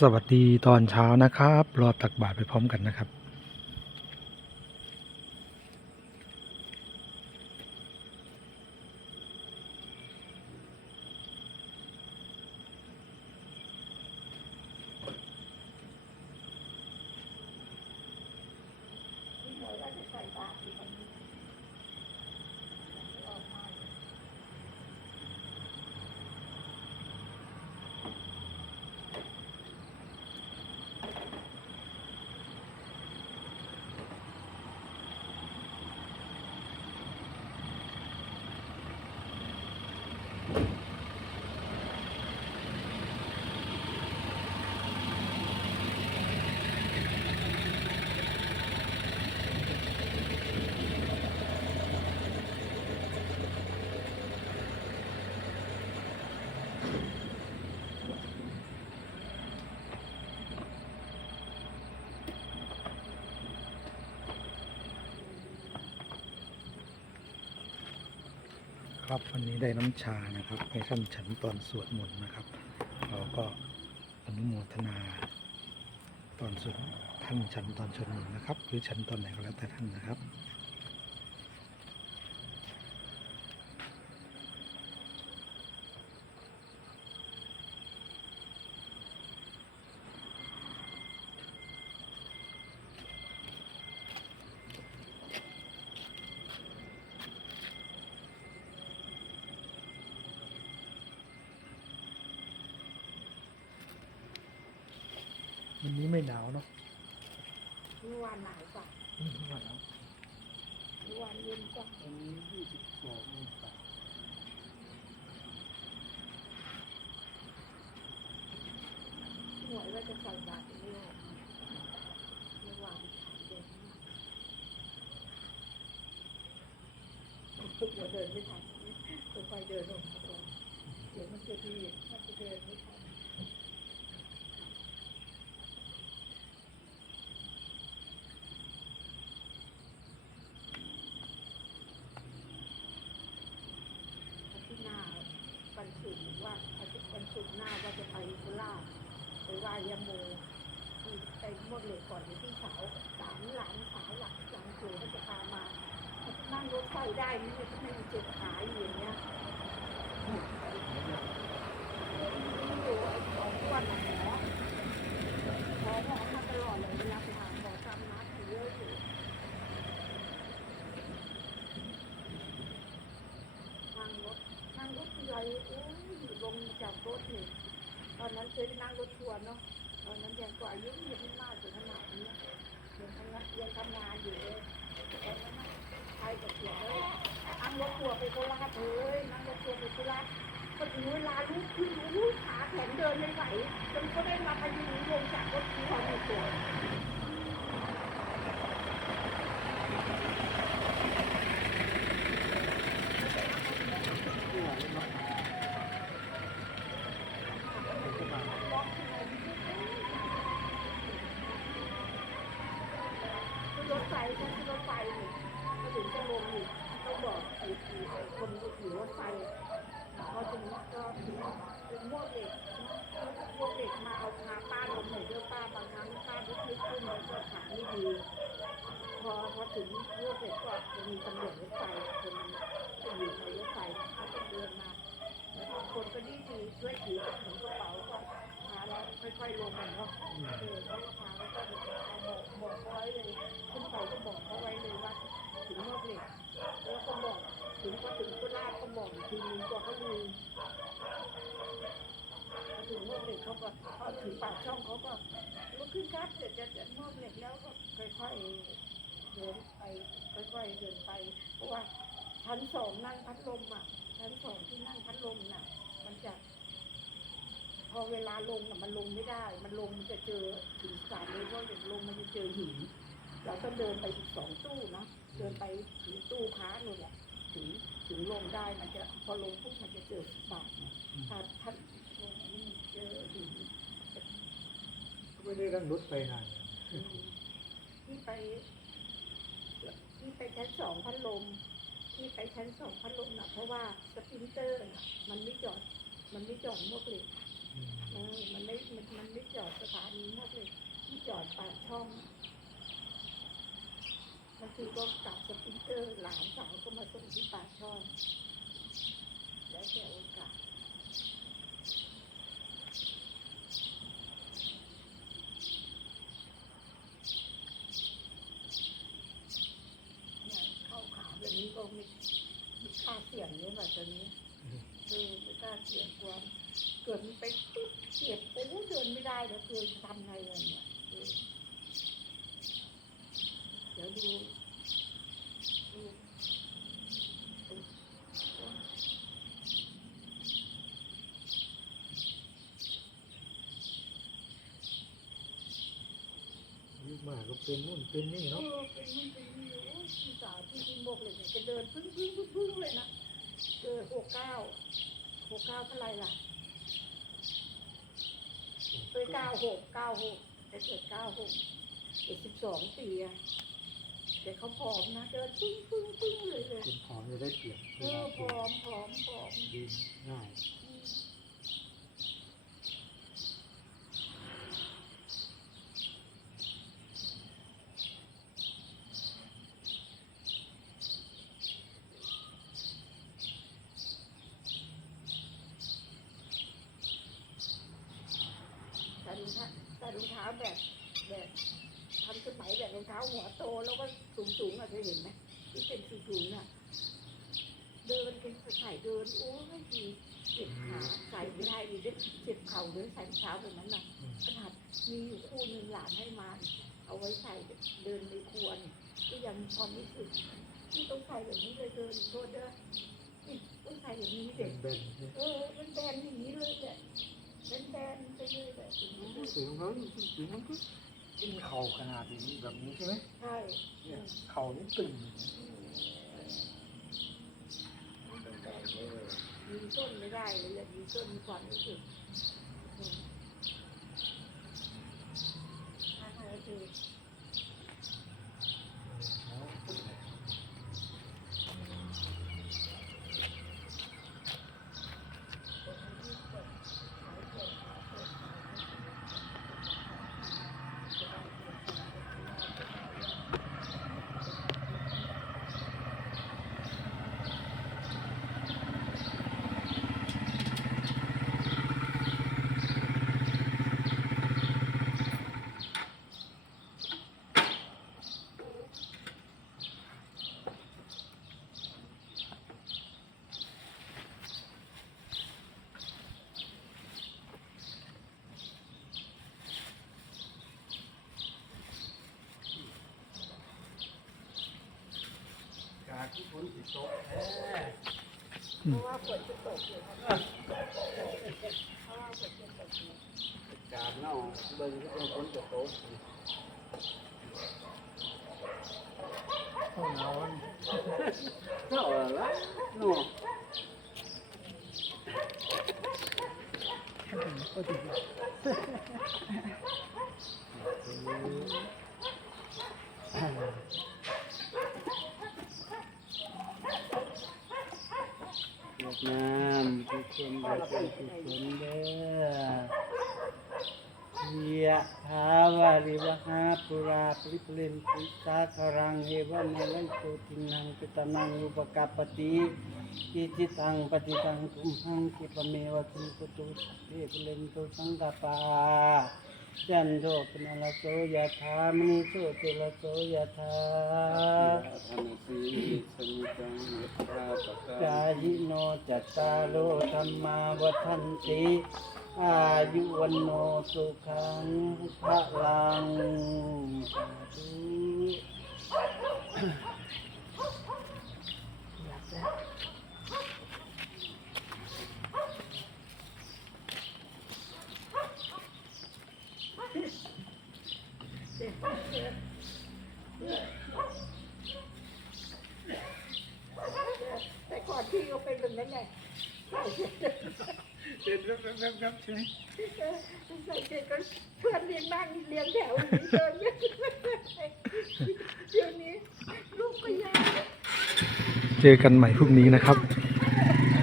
สวัสดีตอนเช้านะครับ รอตักบาตรไปพร้อมกันนะครับ ครับวันนี้ได้น้ำชานะครับให้ท่านฉันตอนสวดมนต์นะครับ เราก็อนุโมทนาตอนสวดท่านฉันตอนสวดมนต์นะครับ หรือฉันตอนไหนก็แล้วแต่ท่านนะครับ วันนี้ไม่หนาวเนาะเมื่อวานหนาวกว่าวันหนาวเมื่อวานเย็นกว่าวันนี้ยี่สิบสององศาหวยว่าจะใส่บาตรเมื่อเมื่อวานเย็นมากหัวเดินไม่ทันตัวไฟเดินลงมาก่อนเดี๋ยวมันจะดีมันจะเดินไม่ทันอาทิตย์หน้าวันศุกร์ว่าอาทิตย์วันศุกร์หน้าว่าจะไปโคราชไปไหว้ยาโมที่ไป หมดเลยก่อนที่สาวสามหลานสาวหลักจังปู่เขาจะพามานั่งรถไฟได้นี่ไม่มันเจ็บขาอยู่อย่างเงี้ยไอ้ของอ้วนน่ะหมอหมอหมอมาตลอดเลยเวลาไปหาหมอตามนัดอยู่เยอะอยู่นั่งรถนั่งรถทีไรโอ้ยลงจากรถนี่ตอนนั้นเคยไปนั่งรถทัวร์เนาะตอนนั้นยังก็อายุยังไม่มากถึงขนาดนี้ยังทำงานยังทำงานอยู่เลยแต่ว่านั่ง ใครกับเสียเลยนั่งรถทัวร์ไป โคราชเลยนั่งรถทัวร์ไปโคราชพอถึงเวลาลุกขึ้นลุกขาแขนเดินไม่ไหวจนก็ได้มาพยุงลงจากรถทัวร์ในตัวขึ้นรถไฟขึ้นรถไฟนี่ก็ถึงจะลงอีกต้องบอกไอ้ไอ้คนขี่รถไฟพอถึงก็ถึงถึงมวก เหล็กมวกเด็กมาเอาพาป้าลงหน่อยเด้อป้าบางครั้งป้าลุกไม่ขึ้นแล้วก็ขาไม่ดีพอพอถึงมวกเด็กก็จะมีตำรวจรถไฟคนจะอยู่ในรถไฟเขาก็เดินมาแล้วคนก็ดีดีช่วยถือกระเป๋ากระเป๋าก็พาแล้วค่อยๆลงมาเนาะเออเขาก็พาแล้วก็เอาบอกบอกเขาไว้เลยขึ้นไปก็บอกเขาไว้เลยว่าถึงมวกเหล็กแล้วก็บอกถึงก็ถึงก็ลาดก็บอกอีกทีนึงก็เขาลืม พอถึงมวกเหล็กเขาก็พอถึงปากช่องเขาก็ลุกขึ้นครับเสร็จจะจะมวกเหล็กแล้วก็ค่อยๆ เดินไปค่อยๆเดินไป เพราะว่าชั้นสองนั่งพัดลมอะชั้นสองที่นั่งพัดลมน่ะ มันจะ พอเวลาลงอะมันลงไม่ได้ มันลงมันจะเจอถึงสามเลยเพราะอย่างลงมันจะเจอหินเราต้องเดินไปอีกสองตู้นะเดินไปถึงตู้ค้านู่นแหละถึงถึงลงได้มันจะพอลงปุ๊บมันจะเจอสิบบาทถ้าถ้าลงอันนี้มันเจอหินไม่ได้นั่งรถไปนานที่ไป ที่ไปชั้นสองพัดลม ที่ไปชั้นสองพัดลมนะเพราะว่าสปรินเตอร์น่ะมันไม่จอด มันไม่จอดมวกเหล็กเออมันไม่มันมันไม่จอดสถานีมากเลยที่จอดปากช่องบางทีก็กลับสปรินเตอร์หลานสาวก็มาส่งที่ปากช่องแล้วแต่โอกาสเนี่ยเข้าขาแบบนี้ก็ไม่ไม่ค่าเสี่ยงเนี่ยแบบ ตอนนี้เออไม่กล้าเสี่ยงกลัวเกิดมันไปปุ๊บเจ็บโอ้โหเดินไม่ได้แล้วคือทำไงอะเนี่ยเออเดี๋ยวดูดูดูดูยุคมาก็เป็นนู่นเป็นนี่เอเนาะอเป็นนี่เป็นนี่โอ้ยพี่สาวที่ที่โมกเลยเนี่ยจะเดินพึ่งพึ่งพึ่งพึ่งเลยนะ เจอหกเก้าหกเก้าเท่าไหร่ล่ะเออเก้าหกเก้าหกแต่เกิดเก้าหกเด็กสิบสองปีอะแต่เขาผอมนะเดินพึ่งพึ่งพึ่งเลยเลยคุณผอมจะได้เปรียบเออผอมผอมผอมยืนง่าย ใส่รองเท้าใส่รองเท้าแบบแบบทันสมัยแบบรองเท้าหัวโตแล้วก็สูงสูงๆอะเคยเห็นไหมที่เป็นสูงสูงๆอะเดินกันใส่เดินโอ้ยดีเจ็บขาใส่ไม่ได้ดีเจ็บเข่าเลยใส่รองเท้าแบบนั้นน่ะอืมขนาดมีอยู่คู่หนึ่งหลานให้มาเอาไว้ใส่เดินในครัวนี่ก็ยังมีความรู้สึกที่ต้องใส่แบบนี้เลยเดินโทษเด้อนี่ต้องใส่แบบนี้เป็เด็นกเบนเออมันแบนอย่างนี้เลยแหละ เป็นแบนไปเลยแบบนี้เลยเสียงเขาจริงๆมันก็กินเข่าขนาดนี้แบบนี้ใช่ไหมใช่เนี่ยเข่านี่ตึงยืนต้นไม่ได้เลยอะยืนต้นมีความรู้สึกอืมถ้าเราคือ การที่ ฝนติดตกแท้เพราะว่าฝนจะตกอยู่เพราะว่าฝนจะตกอยู่การเน่าเบิ่งก็เป็นฝนจะตกเข้าหนาวมันเท่าไรเนาะก็จริงเวียด นามทุกคนเวียดนามทุกคนเด้อเฮียภาวาริวหาปุราปริปเรนติสาครังเอวันเนลันโตตินังปิตานังอุปกาปติกิจิตังปฏิตังทุมหังกิปเมวะทุกุตุสเพปุเรนตุสังกปา จันโทปนลโสยะธามนิโสติลโสยะธาธรรมสีสมิจังยุทธาปกาจายิโนจัตตารโลธรรมาวัฏันติอายุวันโนสุขังพระลังสาธุ แต่ก่อนที่ นั่นแหละเสร็จเด็ดแวบๆๆๆใช่ไหมใส่เสร็จก็เพื่อนเลี้ยงบ้านเลี้ยงแถวนี้เดินเยอะเดี๋ยวนี้ลูกก็ยาวเจอกันใหม่พรุ่งนี้นะครับ